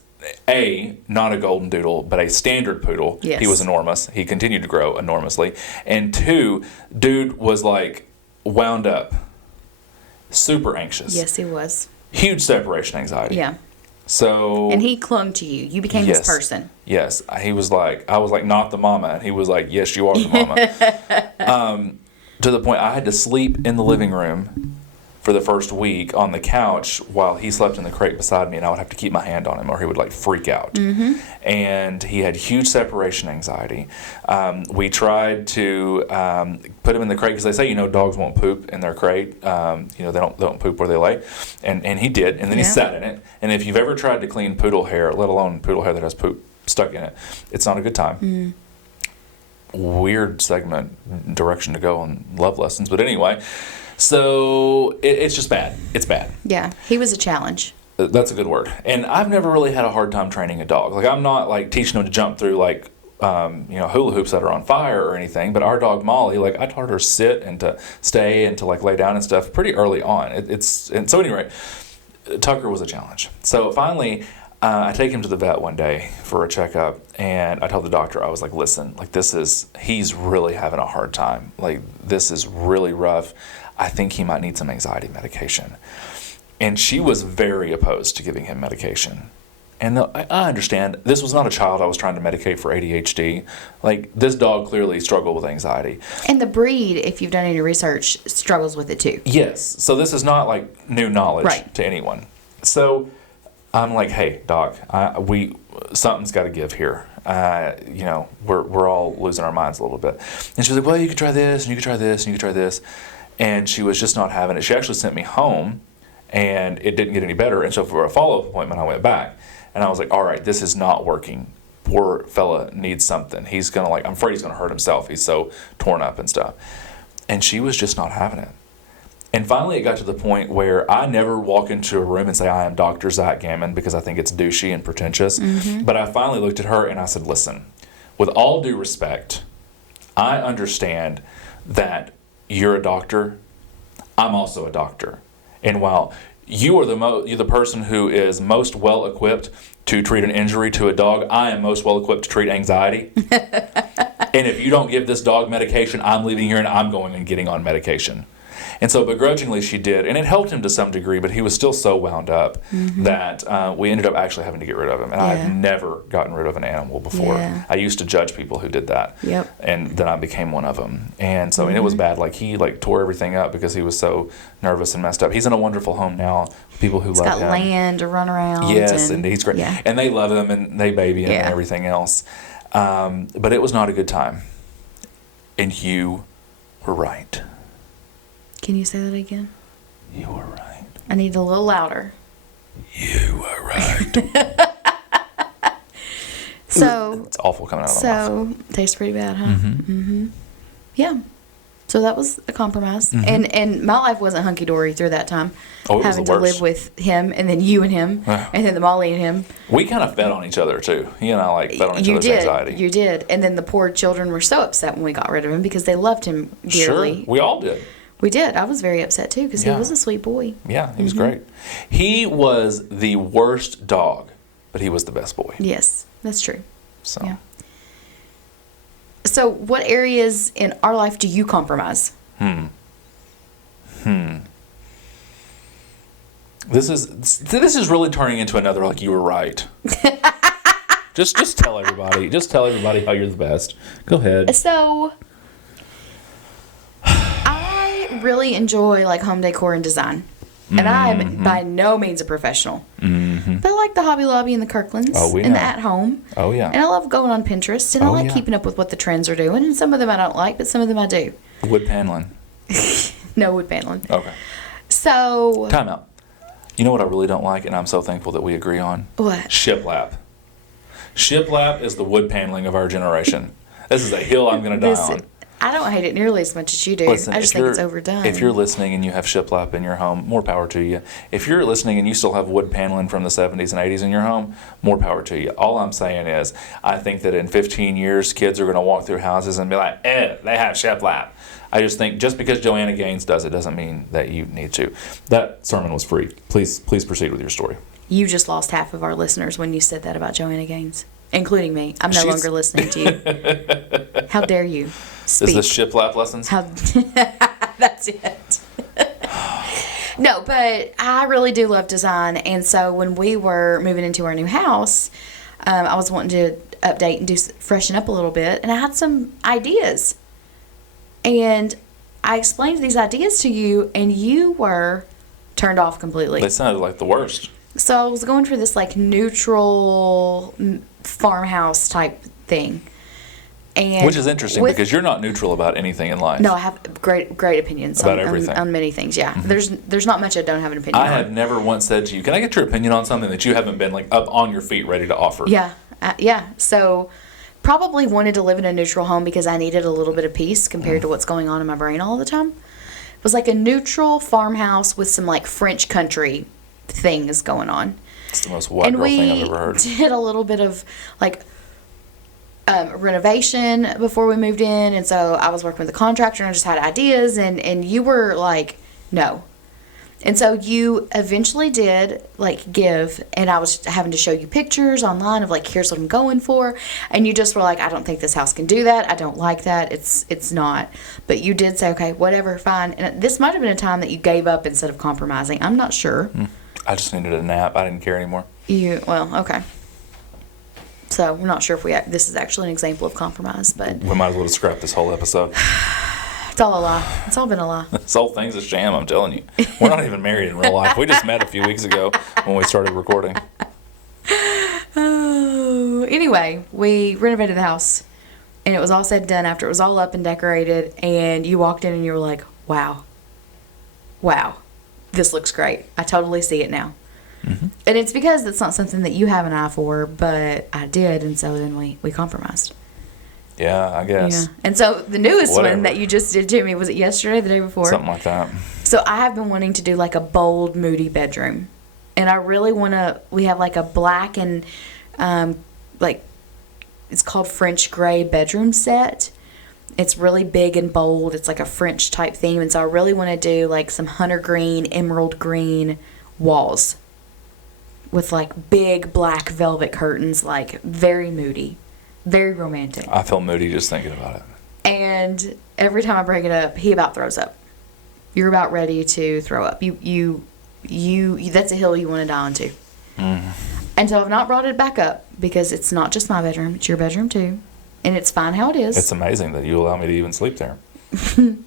not a golden doodle, but a standard poodle. Yes. He was enormous. He continued to grow enormously. And 2, dude was like wound up, super anxious. Yes, he was. Huge separation anxiety. Yeah. So. And he clung to you. You became his person. Yes. He was like, I was like, not the mama. And he was like, yes, you are the mama. To the point I had to sleep in the living room for the first week on the couch while he slept in the crate beside me, and I would have to keep my hand on him or he would like freak out. And he had huge separation anxiety. We tried to put him in the crate because they say, dogs won't poop in their crate. They don't poop where they lay. And he did, and then he sat in it. And if you've ever tried to clean poodle hair, let alone poodle hair that has poop stuck in it, it's not a good time. Weird direction to go on Love Lessons. But anyway, so it's just bad. It's bad. Yeah, he was a challenge. That's a good word. And I've never really had a hard time training a dog. Like, I'm not like teaching him to jump through like hula hoops that are on fire or anything. But our dog Molly, like I taught her to sit and to stay and to like lay down and stuff pretty early on. And so anyway, Tucker was a challenge. So finally, I take him to the vet one day for a checkup, and I told the doctor, I was like, listen, like he's really having a hard time. Like, this is really rough. I think he might need some anxiety medication. And she was very opposed to giving him medication. And I understand, this was not a child I was trying to medicate for ADHD. Like, this dog clearly struggled with anxiety. And the breed, if you've done any research, struggles with it too. Yes. So this is not like new knowledge to anyone. So I'm like, hey, doc, something's got to give here. We're all losing our minds a little bit. And she was like, well, you could try this, and you could try this, and you could try this. And she was just not having it. She actually sent me home, and it didn't get any better. And so for a follow-up appointment, I went back. And I was like, all right, this is not working. Poor fella needs something. He's going to I'm afraid he's going to hurt himself. He's so torn up and stuff. And she was just not having it. And finally, it got to the point where I never walk into a room and say, I am Dr. Zach Gammon, because I think it's douchey and pretentious. Mm-hmm. But I finally looked at her and I said, listen, with all due respect, I understand that you're a doctor. I'm also a doctor. And while you are you're the person who is most well equipped to treat an injury to a dog, I am most well equipped to treat anxiety. And if you don't give this dog medication, I'm leaving here and I'm going and getting on medication. And so begrudgingly she did, and it helped him to some degree, but he was still so wound up that we ended up actually having to get rid of him. And I've never gotten rid of an animal before. Yeah. I used to judge people who did that. Yep. And then I became one of them. And so and it was bad. Like, he tore everything up because he was so nervous and messed up. He's in a wonderful home now. People who love him. He's got land to run around. Yes, and he's great. Yeah. And they love him and they baby him and everything else. But it was not a good time. And you were right. Can you say that again? You were right. I need a little louder. You were right. So it's awful coming out of my mouth. So tastes pretty bad, huh? Mm-hmm. Mm-hmm. Yeah. So that was a compromise, and my life wasn't hunky dory through that time. Oh, it was having the worst. to live with him, and then you and him, and then the Molly and him. We kind of fed on each other too. You and I fed on each other's anxiety. You did, and then the poor children were so upset when we got rid of him because they loved him dearly. Sure, we all did. We did. I was very upset too because he was a sweet boy. Yeah, he was great. He was the worst dog, but he was the best boy. Yes, that's true. So. Yeah. So, what areas in our life do you compromise? This is really turning into another you were right. just tell everybody. Just tell everybody how you're the best. Go ahead. So, I really enjoy home decor and design. And I'm by no means a professional. Mm-hmm. But I like the Hobby Lobby and the Kirklands and the At Home. Oh, yeah. And I love going on Pinterest. And I like keeping up with what the trends are doing. And some of them I don't like, but some of them I do. Wood paneling. No wood paneling. Okay. So. Time out. You know what I really don't like, and I'm so thankful that we agree on? What? Shiplap. Shiplap is the wood paneling of our generation. This is a hill I'm going to die on. I don't hate it nearly as much as you do. Listen, I just think it's overdone. If you're listening and you have shiplap in your home, more power to you. If you're listening and you still have wood paneling from the 70s and 80s in your home, more power to you. All I'm saying is, I think that in 15 years, kids are going to walk through houses and be like, they have shiplap. I just think just because Joanna Gaines does it doesn't mean that you need to. That sermon was free. Please proceed with your story. You just lost half of our listeners when you said that about Joanna Gaines, including me. I'm no longer listening to you. How dare you speak. Is this shiplap lessons? That's it. No, but I really do love design. And so when we were moving into our new house, I was wanting to update and freshen up a little bit. And I had some ideas. And I explained these ideas to you, and you were turned off completely. They sounded like the worst. So I was going for this neutral farmhouse type thing. And which is interesting because you're not neutral about anything in life. No, I have great opinions about everything. On many things. Yeah, there's not much I don't have an opinion on. I have never once said to you, "Can I get your opinion on something that you haven't been up on your feet ready to offer?" Yeah, yeah. So probably wanted to live in a neutral home because I needed a little bit of peace compared to what's going on in my brain all the time. It was like a neutral farmhouse with some French country things going on. It's the most white girl thing I've ever heard. And we did a little bit of renovation before we moved in, and so I was working with a contractor and I just had ideas, and you were like, no. And so you eventually did like give, and I was having to show you pictures online of like, here's what I'm going for. And you just were like, I don't think this house can do that. I don't like that. It's not. But you did say, okay, whatever, fine. And this might have been a time that you gave up instead of compromising. I'm not sure. I just needed a nap. I didn't care anymore. Well, okay. So we're not sure if this is actually an example of compromise, but we might as well just scrap this whole episode. It's all a lie. It's all been a lie. This whole thing's a sham, I'm telling you. We're not even married in real life. We just met a few weeks ago when we started recording. Oh, anyway, we renovated the house, and it was all said and done after it was all up and decorated, and you walked in and you were like, wow, this looks great. I totally see it now. Mm-hmm. And it's because it's not something that you have an eye for, but I did, and so then we compromised. Yeah, I guess. Yeah. And so the newest one that you just did to me, was it yesterday, the day before? Something like that. So I have been wanting to do like a bold, moody bedroom. And I really want to, we have like a black and like, it's called French gray bedroom set. It's really big and bold. It's like a French type theme. And so I really want to do like some hunter green, emerald green walls with like big black velvet curtains, like very moody. Very romantic. I feel moody just thinking about it. And every time I bring it up, he about throws up. You're about ready to throw up. You that's a hill you want to die onto. Mm. And so I've not brought it back up because it's not just my bedroom, it's your bedroom too. And it's fine how it is. It's amazing that you allow me to even sleep there.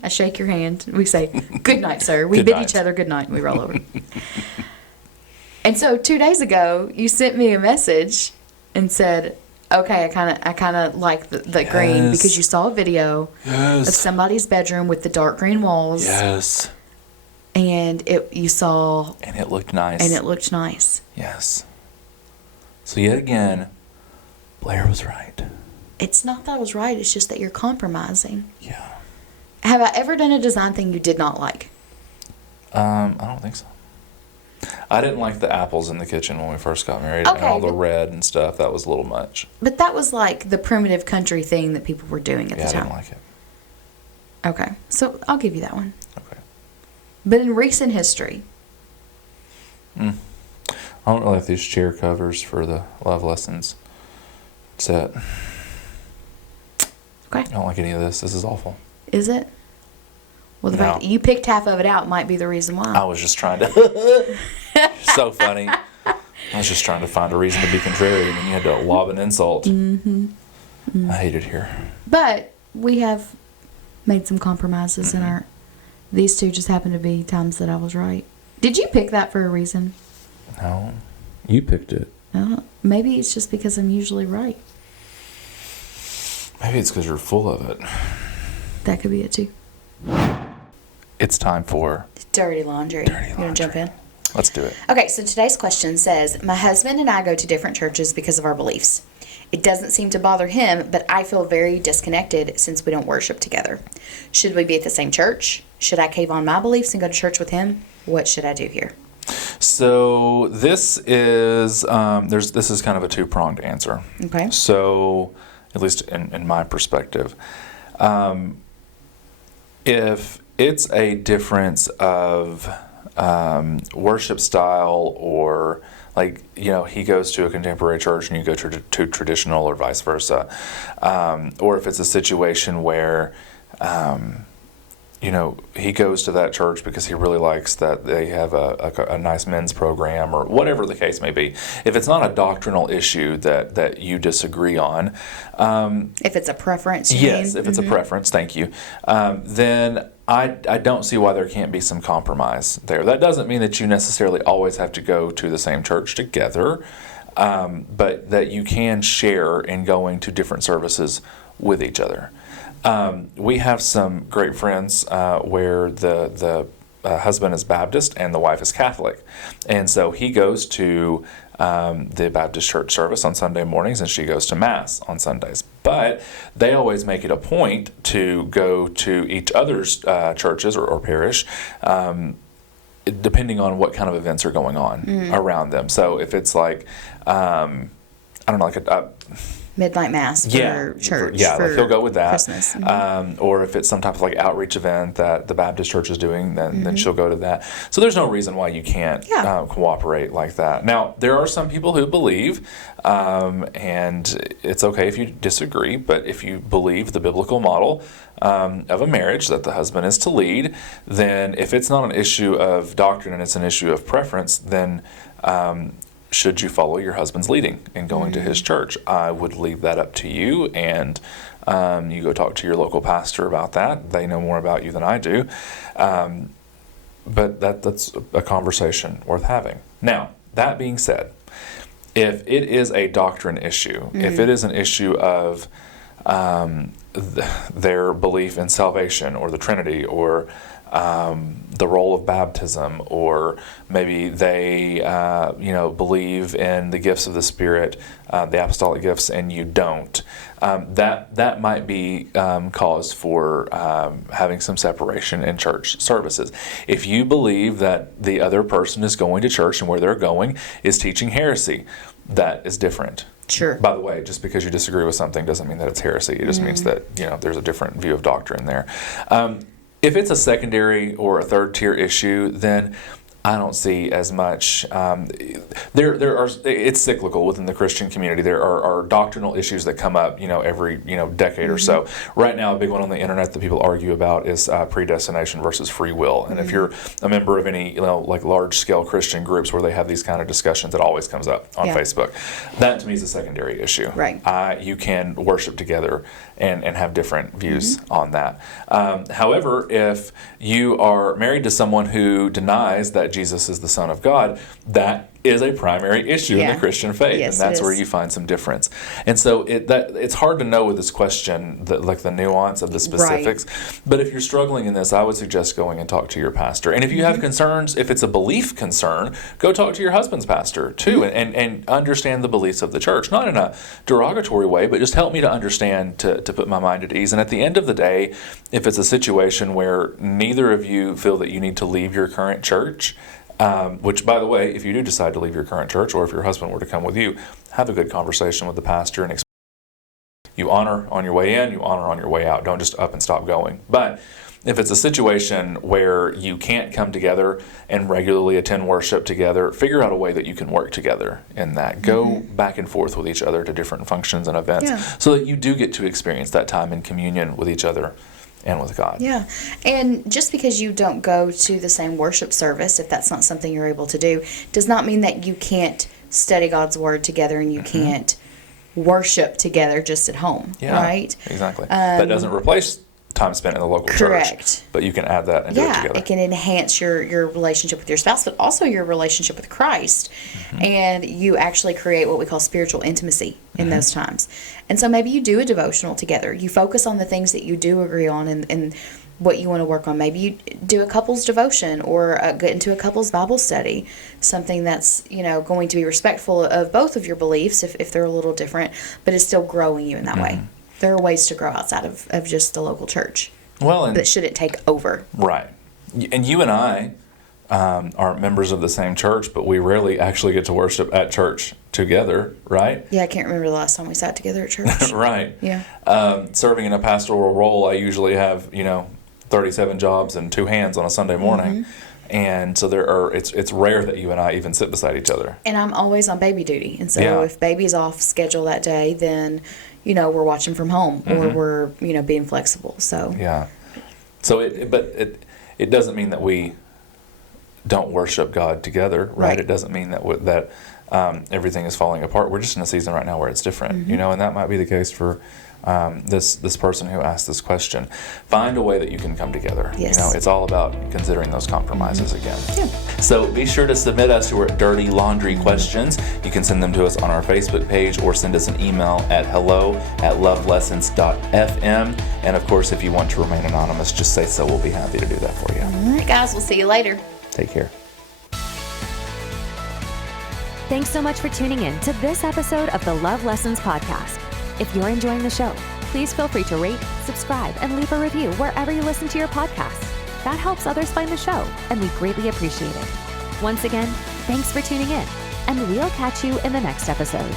I shake your hand. We say, good night, sir. We bid each other good night and we roll over. And so 2 days ago, you sent me a message and said, okay, I kind of like the green because you saw a video of somebody's bedroom with the dark green walls. Yes. And you saw. And it looked nice. And it looked nice. Yes. So yet again, Blair was right. It's not that I was right. It's just that you're compromising. Yeah. Have I ever done a design thing you did not like? I don't think so. I didn't like the apples in the kitchen when we first got married, and all the red and stuff. That was a little much. But that was like the primitive country thing that people were doing at the time. I didn't like it. Okay, so I'll give you that one. Okay. But in recent history. I don't really like these chair covers for the Love Lessons set. Okay. I don't like any of this. This is awful. Is it? Well, the fact that you picked half of it out might be the reason why. I was just trying to... So funny. I was just trying to find a reason to be contrary, and then you had to lob an insult. Mm-hmm. I hate it here. But we have made some compromises in our... These two just happen to be times that I was right. Did you pick that for a reason? No. You picked it. Maybe it's just because I'm usually right. Maybe it's because you're full of it. That could be it too. It's time for... Dirty laundry. You want to jump in? Let's do it. Okay, so today's question says, my husband and I go to different churches because of our beliefs. It doesn't seem to bother him, but I feel very disconnected since we don't worship together. Should we be at the same church? Should I cave on my beliefs and go to church with him? What should I do here? So this is this is kind of a two-pronged answer. Okay. So, at least in my perspective, if it's a difference of worship style, or like, he goes to a contemporary church and you go to traditional, or vice versa, or if it's a situation where he goes to that church because he really likes that they have a nice men's program, or whatever the case may be. If it's not a doctrinal issue that you disagree on. If it's a preference. Yes, if it's a preference, thank you. Then I don't see why there can't be some compromise there. That doesn't mean that you necessarily always have to go to the same church together, but that you can share in going to different services with each other. We have some great friends where the husband is Baptist and the wife is Catholic. And so he goes to the Baptist church service on Sunday mornings, and she goes to Mass on Sundays. But they always make it a point to go to each other's churches or parish, depending on what kind of events are going on around them. So if it's like, I don't know, like midnight mass for church. Like he'll go with that. Christmas. Or if it's some type of like outreach event that the Baptist church is doing, then she'll go to that. So there's no reason why you can't cooperate like that. Now, there are some people who believe, and it's okay if you disagree, but if you believe the biblical model of a marriage that the husband is to lead, then if it's not an issue of doctrine and it's an issue of preference, then should you follow your husband's leading and going to his church? I would leave that up to you, and you go talk to your local pastor about that. They know more about you than I do. But that's a conversation worth having. Now, that being said, if it is a doctrine issue, if it is an issue of their belief in salvation or the Trinity or the role of baptism, or maybe they believe in the gifts of the Spirit, the apostolic gifts, and you don't, that might be cause for having some separation in church services. If you believe that the other person is going to church and where they're going is teaching heresy, that is different. Sure. By the way, just because you disagree with something doesn't mean that it's heresy. It just means that there's a different view of doctrine there. If it's a secondary or a third-tier issue, then I don't see as much. It's cyclical within the Christian community. There are doctrinal issues that come up, every decade or so. Right now, a big one on the internet that people argue about is predestination versus free will. And if you're a member of any like large-scale Christian groups where they have these kind of discussions, it always comes up on Facebook. That to me is a secondary issue. Right. You can worship together and have different views on that. However, if you are married to someone who denies that Jesus is the Son of God, that is a primary issue in the Christian faith, yes, and that's where you find some difference. And so it's hard to know with this question, the nuance of the specifics. Right. But if you're struggling in this, I would suggest going and talk to your pastor. And if you have concerns, if it's a belief concern, go talk to your husband's pastor too, and understand the beliefs of the church, not in a derogatory way, but just help me to understand, to put my mind at ease. And at the end of the day, if it's a situation where neither of you feel that you need to leave your current church, which, by the way, if you do decide to leave your current church, or if your husband were to come with you, have a good conversation with the pastor and explain. You honor on your way in, you honor on your way out. Don't just up and stop going. But if it's a situation where you can't come together and regularly attend worship together, figure out a way that you can work together in that. Go back and forth with each other to different functions and events so that you do get to experience that time in communion with each other and with God. Yeah. And just because you don't go to the same worship service, if that's not something you're able to do, does not mean that you can't study God's Word together and you can't worship together just at home, right? Exactly. That doesn't replace time spent in the local church. But you can add that and do it together. It can enhance your relationship with your spouse, but also your relationship with Christ. And you actually create what we call spiritual intimacy in those times. And so maybe you do a devotional together. You focus on the things that you do agree on and what you want to work on. Maybe you do a couple's devotion or get into a couple's Bible study, something that's going to be respectful of both of your beliefs if they're a little different, but it's still growing you in that way. There are ways to grow outside of just the local church. Well, and that shouldn't take over. Right. And you and I are members of the same church, but we rarely actually get to worship at church together, right? Yeah, I can't remember the last time we sat together at church. Right. Yeah. Serving in a pastoral role, I usually have 37 jobs and 2 hands on a Sunday morning. And so it's rare that you and I even sit beside each other. And I'm always on baby duty. And so if baby's off schedule that day, then, we're watching from home or we're, being flexible. So yeah. So it doesn't mean that we don't worship God together, right? It doesn't mean that everything is falling apart. We're just in a season right now where it's different, and that might be the case for this person who asked this question. Find a way that you can come together. Yes. It's all about considering those compromises again. Yeah. So be sure to submit us your dirty laundry questions. You can send them to us on our Facebook page or send us an email at hello@lovelessons.fm. And of course, if you want to remain anonymous, just say so. We'll be happy to do that for you. All right, guys. We'll see you later. Take care. Thanks so much for tuning in to this episode of the Love Lessons Podcast. If you're enjoying the show, please feel free to rate, subscribe, and leave a review wherever you listen to your podcasts. That helps others find the show, and we greatly appreciate it. Once again, thanks for tuning in, and we'll catch you in the next episode.